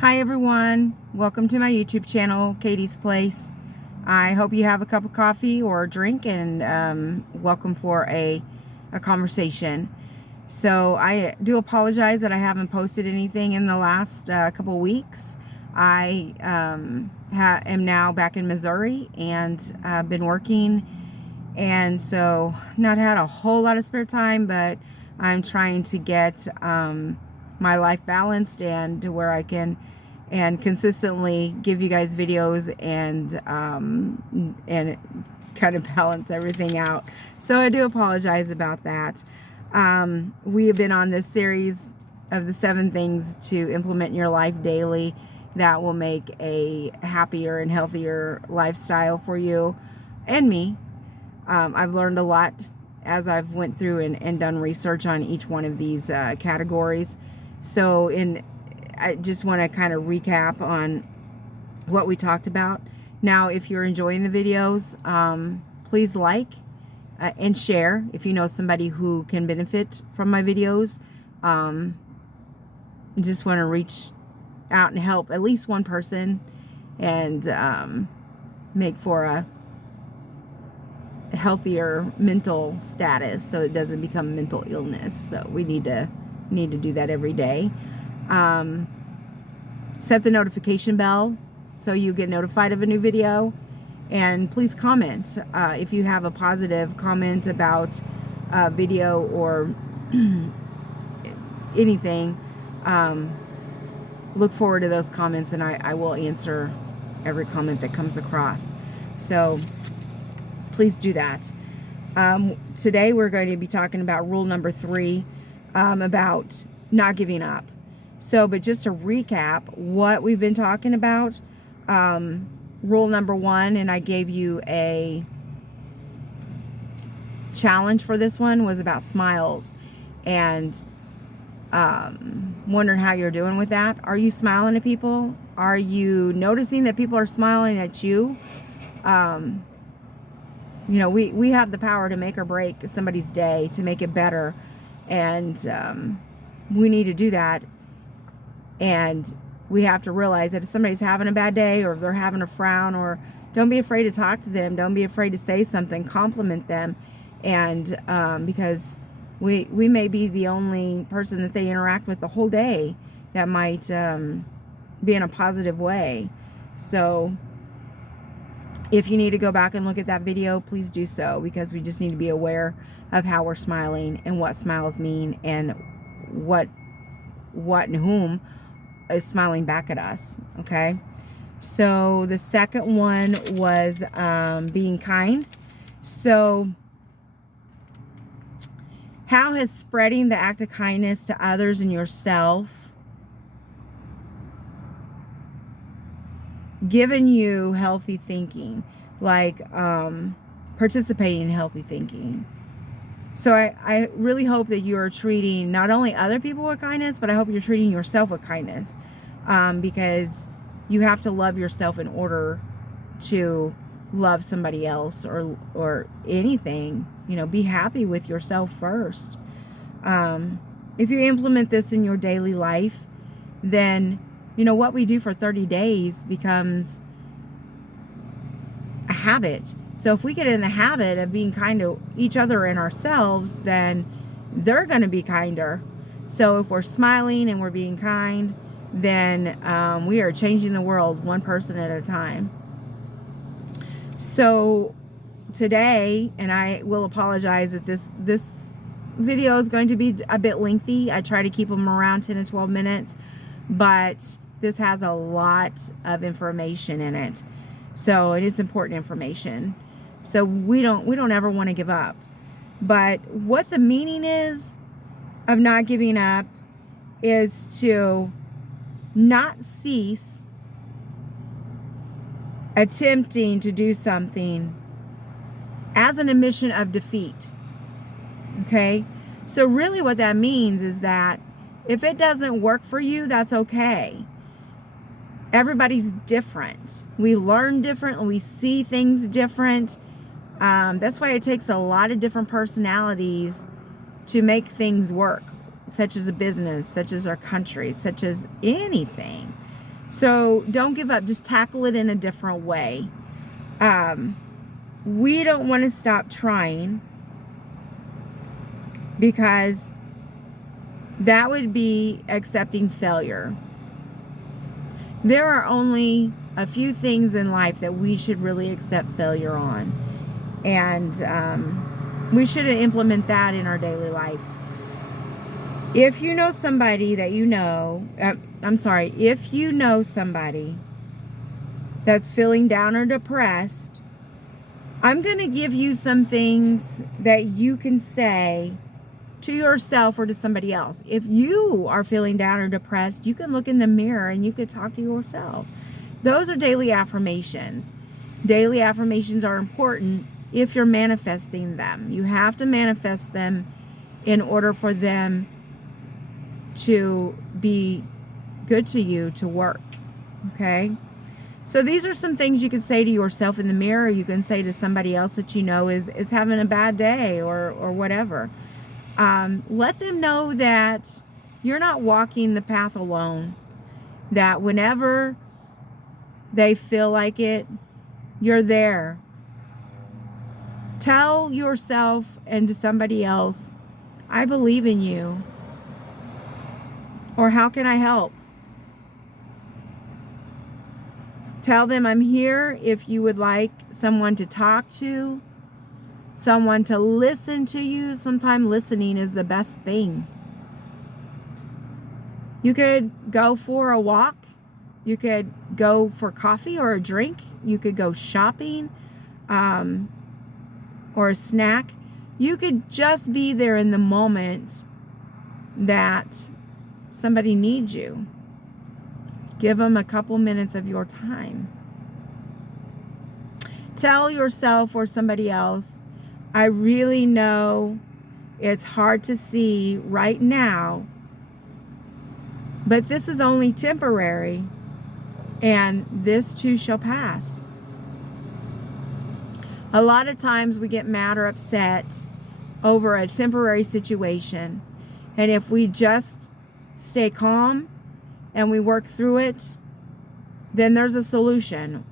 Hi everyone, welcome to my YouTube channel, Katie's Place. I hope you have a cup of coffee or a drink and welcome for a conversation. So I do apologize that I haven't posted anything in the last couple weeks. I am now back in Missouri and I've been working, and so not had a whole lot of spare time, but I'm trying to get my life balanced and to where I can consistently give you guys videos and kind of balance everything out. So I do apologize about that. We have been on this series of the 7 things to implement in your life daily that will make a happier and healthier lifestyle for you and me. I've learned a lot as I've went through and done research on each one of these categories. So I just want to kind of recap on what we talked about. Now, if you're enjoying the videos, please like and share if you know somebody who can benefit from my videos. Just want to reach out and help at least one person and make for a healthier mental status so it doesn't become mental illness. So we need to do that every day. Set the notification bell so you get notified of a new video, and please comment if you have a positive comment about a video or anything. Look forward to those comments, and I will answer every comment that comes across. So please do that. Today we're going to be talking about rule number 3, about not giving up. So, but just to recap what we've been talking about, rule number 1, and I gave you a challenge for this one, was about smiles, and wondering how you're doing with that. Are you smiling at people? Are you noticing that people are smiling at you? You know, we have the power to make or break somebody's day, to make it better, and we need to do that. And we have to realize that if somebody's having a bad day, or they're having a frown, or don't be afraid to talk to them. Don't be afraid to say something, compliment them. And because we may be the only person that they interact with the whole day that might be in a positive way. So if you need to go back and look at that video, please do so, because we just need to be aware of how we're smiling and what smiles mean, and what and whom is smiling back at us. Okay, so the second one was being kind. So how has spreading the act of kindness to others and yourself given you healthy thinking, like participating in healthy thinking? So I really hope that you are treating not only other people with kindness, but I hope you're treating yourself with kindness, because you have to love yourself in order to love somebody else, or anything. You know, be happy with yourself first. If you implement this in your daily life, then, you know, what we do for 30 days becomes a habit. So if we get in the habit of being kind to each other and ourselves, then they're going to be kinder. So if we're smiling and we're being kind, then we are changing the world one person at a time. So today, and I will apologize that this video is going to be a bit lengthy. I try to keep them around 10 to 12 minutes, but this has a lot of information in it. So it is important information. So we don't ever want to give up. But what the meaning is of not giving up is to not cease attempting to do something as an admission of defeat. Okay? So really what that means is that if it doesn't work for you, that's okay. Everybody's different. We learn different. We see things different. That's why it takes a lot of different personalities to make things work, such as a business, such as our country, such as anything. So don't give up. Just tackle it in a different way. We don't want to stop trying, because that would be accepting failure. There are only a few things in life that we should really accept failure on. And we shouldn't implement that in our daily life. If you know somebody that you know, if you know somebody that's feeling down or depressed, I'm going to give you some things that you can say to yourself or to somebody else. If you are feeling down or depressed, you can look in the mirror and you can talk to yourself. Those are daily affirmations. Daily affirmations are important if you're manifesting them. You have to manifest them in order for them to be good to you, to work. Okay? So these are some things you can say to yourself in the mirror. You can say to somebody else that you know is having a bad day or whatever. Let them know that you're not walking the path alone. That whenever they feel like it, you're there. Tell yourself and to somebody else, I believe in you. Or how can I help? Tell them I'm here if you would like someone to talk to, someone to listen to you. Sometimes listening is the best thing. You could go for a walk. You could go for coffee or a drink. You could go shopping or a snack. You could just be there in the moment that somebody needs you. Give them a couple minutes of your time. Tell yourself or somebody else, I really know it's hard to see right now, but this is only temporary, and this too shall pass. A lot of times we get mad or upset over a temporary situation, and if we just stay calm and we work through it, then there's a solution.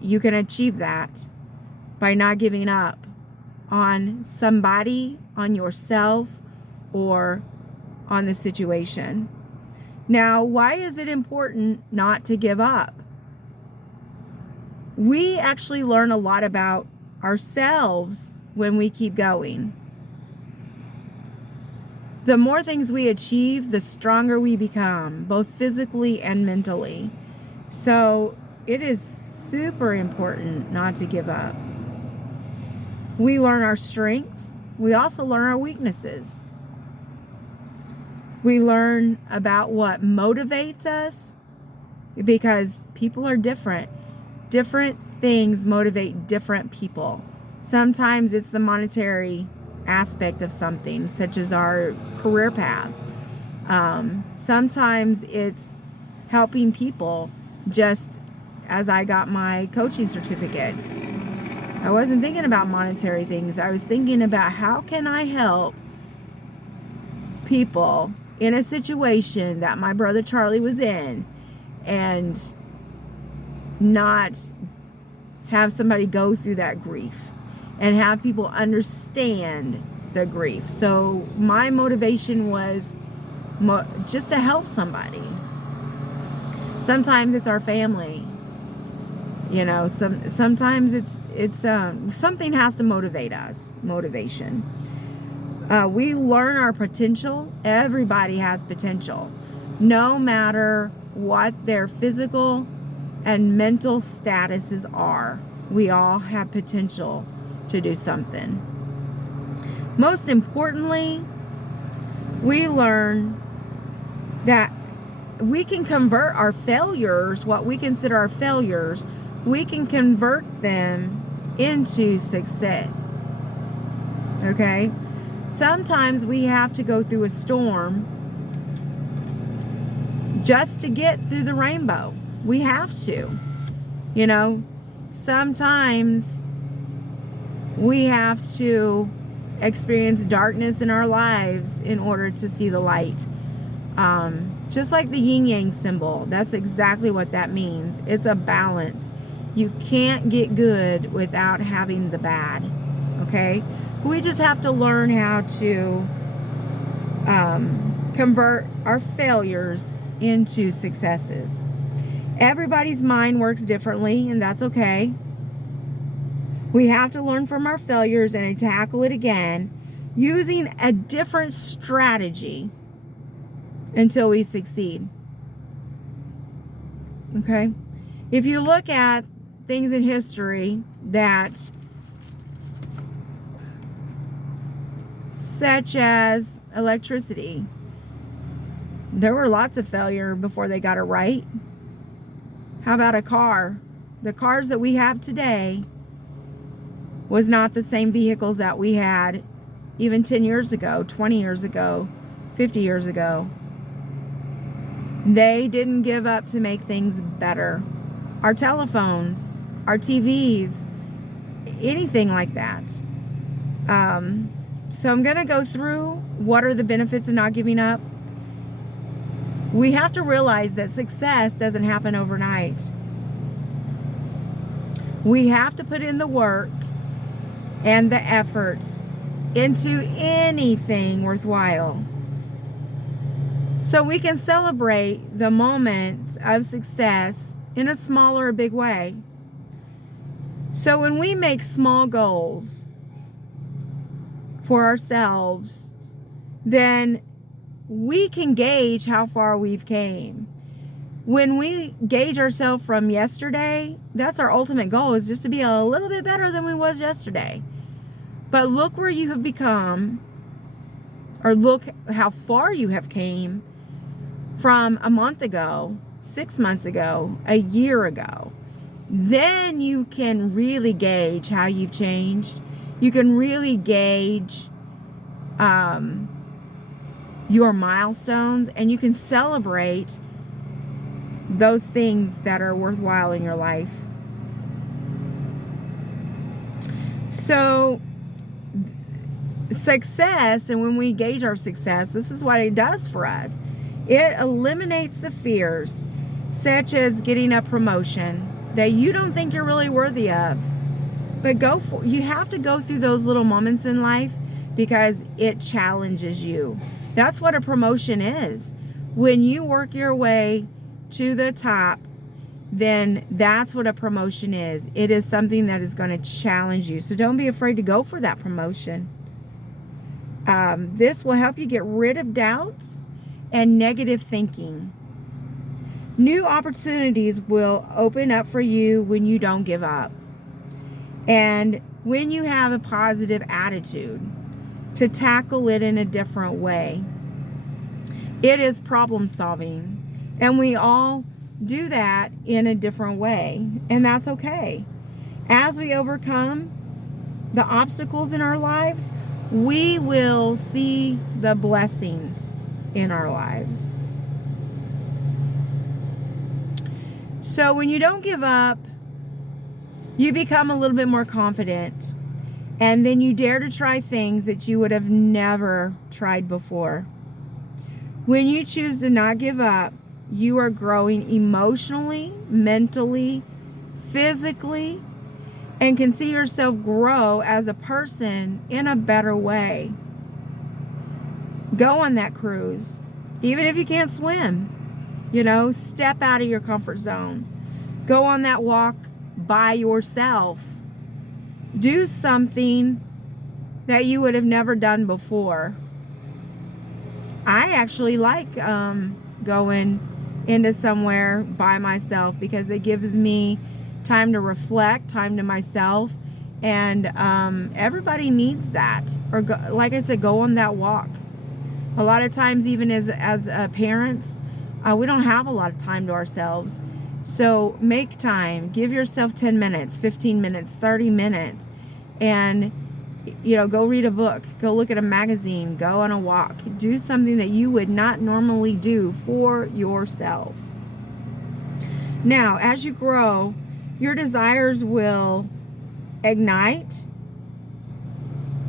You can achieve that by not giving up on somebody, on yourself, or on the situation. Now, why is it important not to give up? We actually learn a lot about ourselves when we keep going. The more things we achieve, the stronger we become, both physically and mentally. So it is super important not to give up. We learn our strengths. We also learn our weaknesses. We learn about what motivates us, because people are different. Different things motivate different people. Sometimes it's the monetary aspect of something, such as our career paths. Sometimes it's helping people, just as I got my coaching certificate. I wasn't thinking about monetary things. I was thinking about how can I help people in a situation that my brother Charlie was in, and not have somebody go through that grief, and have people understand the grief. So my motivation was just to help somebody. Sometimes it's our family. You know, sometimes it's something has to motivate us. Motivation. We learn our potential. Everybody has potential, no matter what their physical and mental statuses are. We all have potential to do something. Most importantly, we learn that we can convert our failures, what we consider our failures, we can convert them into success. Okay? Sometimes we have to go through a storm just to get through the rainbow. We have to. You know, sometimes we have to experience darkness in our lives in order to see the light. Just like the yin yang symbol, that's exactly what that means. It's a balance. You can't get good without having the bad. Okay? We just have to learn how to convert our failures into successes. Everybody's mind works differently, and that's okay. We have to learn from our failures and tackle it again using a different strategy until we succeed. Okay? If you look at things in history that, such as electricity, there were lots of failure before they got it right. How about a car? The cars that we have today was not the same vehicles that we had even 10 years ago, 20 years ago, 50 years ago. They didn't give up to make things better. Our telephones, our TVs, anything like that. So I'm going to go through what are the benefits of not giving up. We have to realize that success doesn't happen overnight. We have to put in the work and the effort into anything worthwhile, so we can celebrate the moments of success in a small or a big way. So when we make small goals for ourselves, then we can gauge how far we've came. When we gauge ourselves from yesterday, that's our ultimate goal, is just to be a little bit better than we was yesterday. But look where you have become, or look how far you have came from a month ago, 6 months ago, a year ago. Then you can really gauge how you've changed. You can really gauge your milestones, and you can celebrate those things that are worthwhile in your life. So success, and when we gauge our success, this is what it does for us. It eliminates the fears, such as getting a promotion that you don't think you're really worthy of. But you have to go through those little moments in life because it challenges you. That's what a promotion is. When you work your way to the top, then that's what a promotion is. It is something that is going to challenge you. So don't be afraid to go for that promotion. This will help you get rid of doubts and negative thinking. New opportunities will open up for you when you don't give up. And when you have a positive attitude to tackle it in a different way. It is problem solving. And we all do that in a different way. And that's okay. As we overcome the obstacles in our lives, we will see the blessings in our lives. So when you don't give up, you become a little bit more confident. And then you dare to try things that you would have never tried before. When you choose to not give up, you are growing emotionally, mentally, physically, and can see yourself grow as a person in a better way. Go on that cruise. Even if you can't swim, step out of your comfort zone. Go on that walk by yourself. Do something that you would have never done before. I actually like going into somewhere by myself because it gives me time to reflect, time to myself, and everybody needs that. Or like I said, go on that walk. A lot of times, even as parents, we don't have a lot of time to ourselves. So make time. Give yourself 10 minutes, 15 minutes, 30 minutes, and go read a book, go look at a magazine, go on a walk, do something that you would not normally do for yourself. Now, as you grow, your desires will ignite,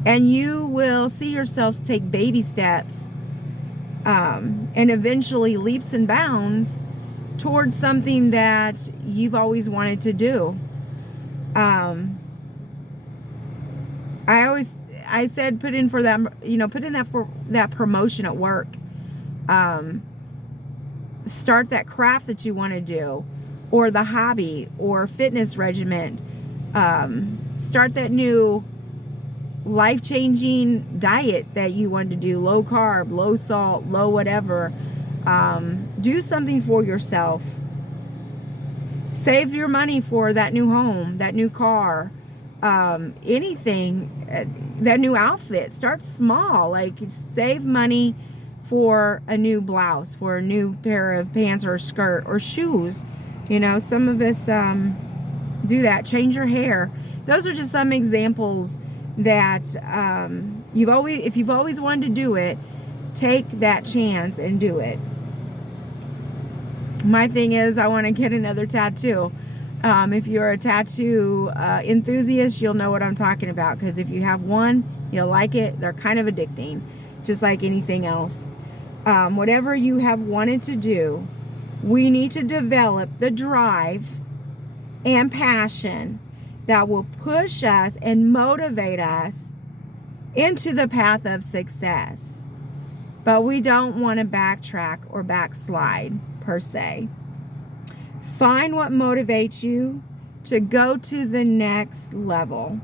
and you will see yourselves take baby steps and eventually leaps and bounds towards something that you've always wanted to do. I said, put in for that, put in that for that promotion at work. Start that craft that you want to do, or the hobby or fitness regimen. Start that new life-changing diet that you want to do, low carb, low salt, low whatever. Do something for yourself. Save your money for that new home, that new car, anything, that new outfit. Start small. Like, save money for a new blouse, for a new pair of pants or a skirt or shoes. Some of us do that. Change your hair. Those are just some examples that if you've always wanted to do it, take that chance and do it. My thing is, I want to get another tattoo. If you're a tattoo enthusiast, you'll know what I'm talking about, because if you have one, you'll like it. They're kind of addicting, just like anything else. Whatever you have wanted to do, we need to develop the drive and passion that will push us and motivate us into the path of success. But we don't want to backtrack or backslide, per se. Find what motivates you to go to the next level.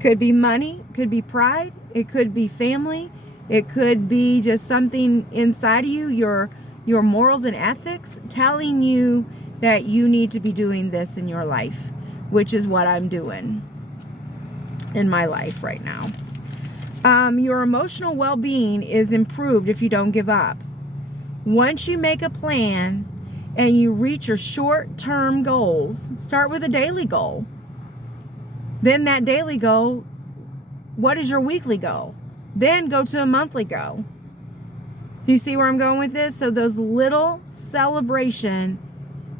Could be money, could be pride, it could be family, it could be just something inside of you, your morals and ethics telling you that you need to be doing this in your life, which is what I'm doing in my life right now. Your emotional well-being is improved if you don't give up. Once you make a plan and you reach your short-term goals, start with a daily goal. Then that daily goal, what is your weekly goal? Then go to a monthly goal. Do you see where I'm going with this? So those little celebration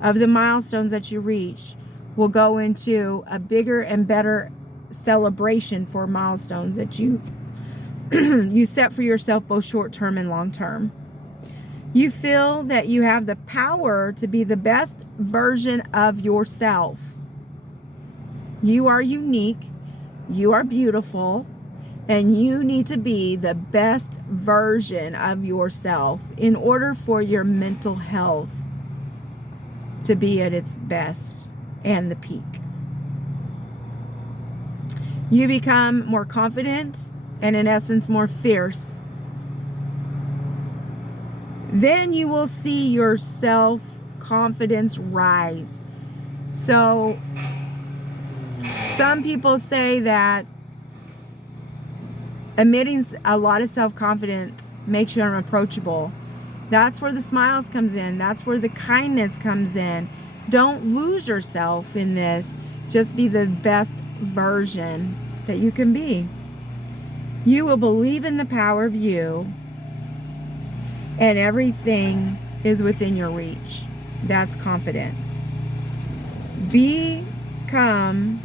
of the milestones that you reach will go into a bigger and better celebration for milestones that you you set for yourself, both short-term and long-term. You feel that you have the power to be the best version of yourself. You are unique, you are beautiful, and you need to be the best version of yourself in order for your mental health to be at its best and the peak. You become more confident and, in essence, more fierce. Then you will see your self-confidence rise. So some people say that emitting a lot of self-confidence makes you unapproachable. That's where the smiles comes in. That's where the kindness comes in. Don't lose yourself in this. Just be the best version that you can be. You will believe in the power of you, and everything is within your reach. That's confidence. Become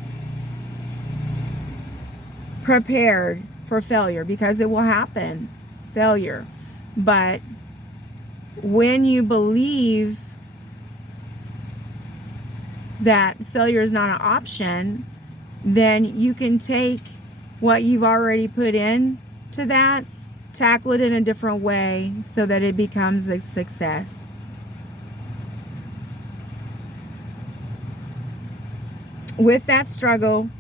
prepared for failure, because it will happen. Failure. But when you believe that failure is not an option, then you can take what you've already put in to that, tackle it in a different way so that it becomes a success. With that struggle,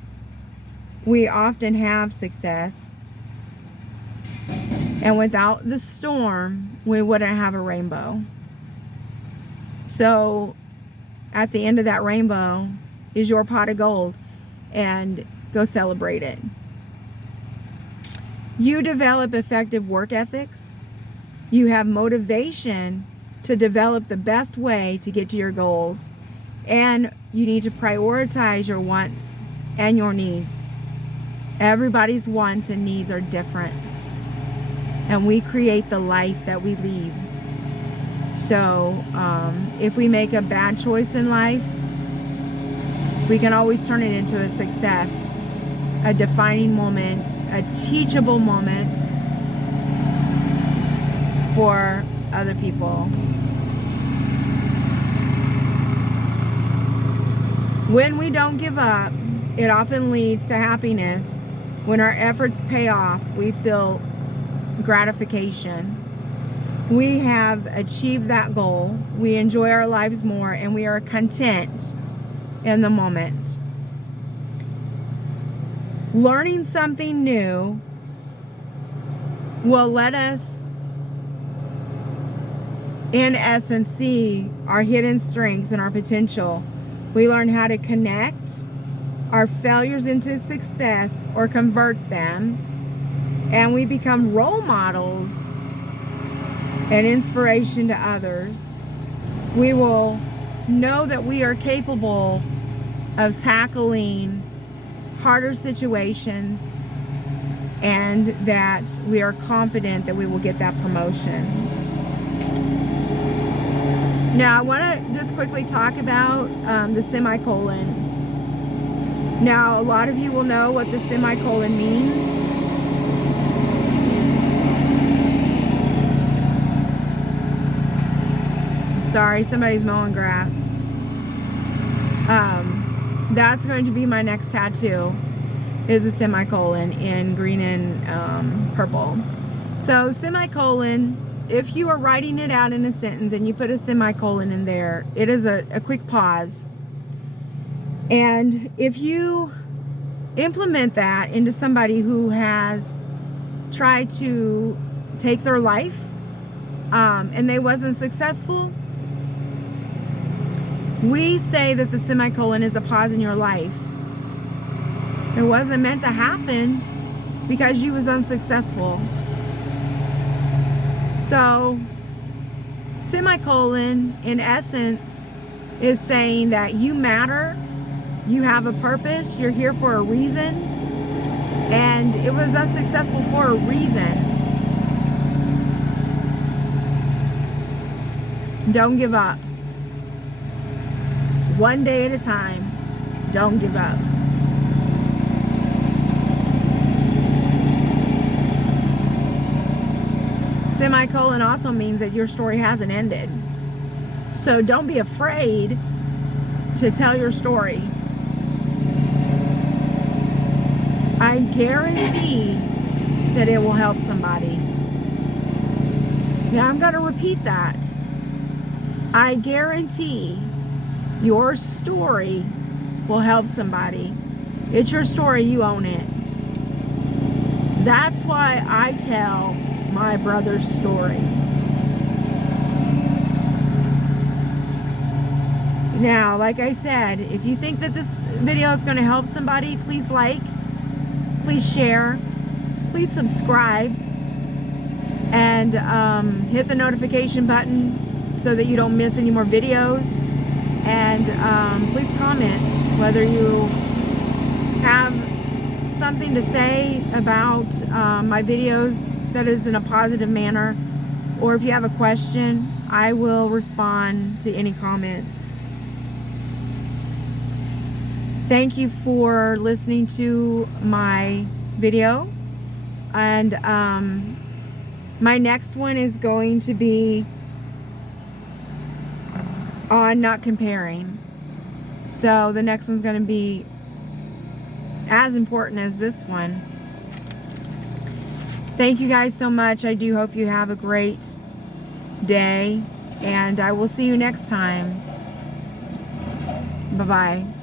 we often have success. And without the storm, we wouldn't have a rainbow. So at the end of that rainbow is your pot of gold, and go celebrate it. You develop effective work ethics. You have motivation to develop the best way to get to your goals. And you need to prioritize your wants and your needs. Everybody's wants and needs are different. And we create the life that we lead. So if we make a bad choice in life, we can always turn it into a success, a defining moment, a teachable moment. for other people. When we don't give up, it often leads to happiness. When our efforts pay off, we feel gratification. We have achieved that goal. We enjoy our lives more, and we are content in the moment. Learning something new will let us, in essence, see our hidden strengths and our potential. We learn how to connect our failures into success or convert them, and we become role models and inspiration to others. We will know that we are capable of tackling harder situations, and that we are confident that we will get that promotion. Now, I want to just quickly talk about the semicolon. Now, a lot of you will know what the semicolon means. Sorry, somebody's mowing grass. That's going to be my next tattoo, is a semicolon in green and purple. So semicolon, if you are writing it out in a sentence and you put a semicolon in there, it is a quick pause. And if you implement that into somebody who has tried to take their life and they wasn't successful, we say that the semicolon is a pause in your life. It wasn't meant to happen because you was unsuccessful. So, semicolon, in essence, is saying that you matter, you have a purpose, you're here for a reason, and it was unsuccessful for a reason. Don't give up. One day at a time. Don't give up. Semicolon also means that your story hasn't ended. So don't be afraid to tell your story. I guarantee that it will help somebody. Now I'm going to repeat that. I guarantee your story will help somebody. It's your story, you own it. That's why I tell my brother's story. Now, like I said, if you think that this video is going to help somebody, please like, please share, please subscribe, and hit the notification button so that you don't miss any more videos. And please comment whether you have something to say about my videos that is in a positive manner, or if you have a question, I will respond to any comments. Thank you for listening to my video, and my next one is going to be on not comparing. So the next one's going to be as important as this one. Thank you guys so much. I do hope you have a great day, and I will see you next time. Bye-bye.